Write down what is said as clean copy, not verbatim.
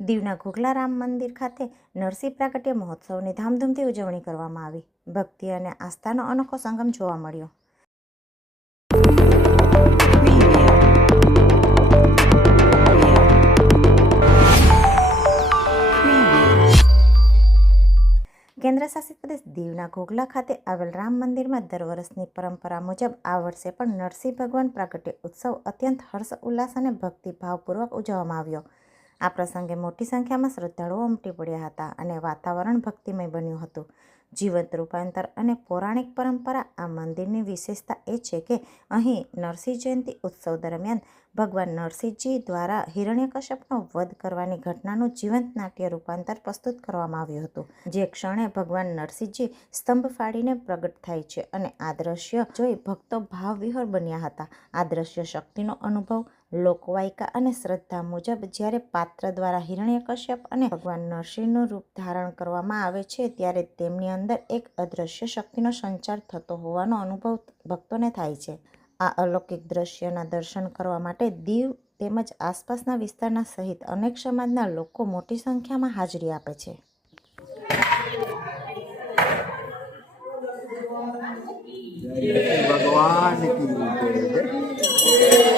દીવના ઘોઘલા રામ મંદિર ખાતે નરસિંહ પ્રાગટ્ય મહોત્સવની ધામધૂમથી ઉજવણી કરવામાં આવી। ભક્તિ અને આસ્થાનો અનોખો સંગમ જોવા મળ્યો। કેન્દ્ર શાસિત પ્રદેશ દીવના ઘોઘલા ખાતે આવેલ રામ મંદિરમાં દર વર્ષની પરંપરા મુજબ આ વર્ષે પણ નરસિંહ ભગવાન પ્રાગટ્ય ઉત્સવ અત્યંત હર્ષ ઉલ્લાસ અને ભક્તિભાવપૂર્વક ઉજવવામાં આવ્યો। આ પ્રસંગે મોટી સંખ્યામાં શ્રદ્ધાળુઓ ઉમટી પડ્યા હતા અને વાતાવરણ ભક્તિમય બન્યું હતું। જીવંત રૂપાંતર અને પૌરાણિક પરંપરા। આ મંદિરની વિશેષતા એ છે કે અહીં નરસિંહ જયંતિ ઉત્સવ દરમિયાન ભગવાન નરસિંહજી દ્વારા હિરણ્યકશ્યપનો વધ કરવાની ઘટનાનું જીવંત નાટ્ય રૂપાંતર પ્રસ્તુત કરવામાં આવ્યું હતું, જે ક્ષણે ભગવાન નરસિંહજી સ્તંભ ફાડીને પ્રગટ થાય છે અને આ દ્રશ્ય જોઈ ભક્તો ભાવવિહ્વલ બન્યા હતા। આ દ્રશ્ય શક્તિનો અનુભવ, લોકવાયકા અને શ્રદ્ધા મુજબ જ્યારે પાત્ર દ્વારા હિરણ્યકશ્યપ અને ભગવાન નરસિંહનું રૂપ ધારણ કરવામાં આવે છે ત્યારે તેમની અંદર એક અદૃશ્ય શક્તિનો સંચાર થતો હોવાનો અનુભવ ભક્તોને થાય છે। આ અલૌકિક દ્રશ્યના દર્શન કરવા માટે દીવ તેમજ આસપાસના વિસ્તારના સહિત અનેક સમાજના લોકો મોટી સંખ્યામાં હાજરી આપે છે। भगवान की जय।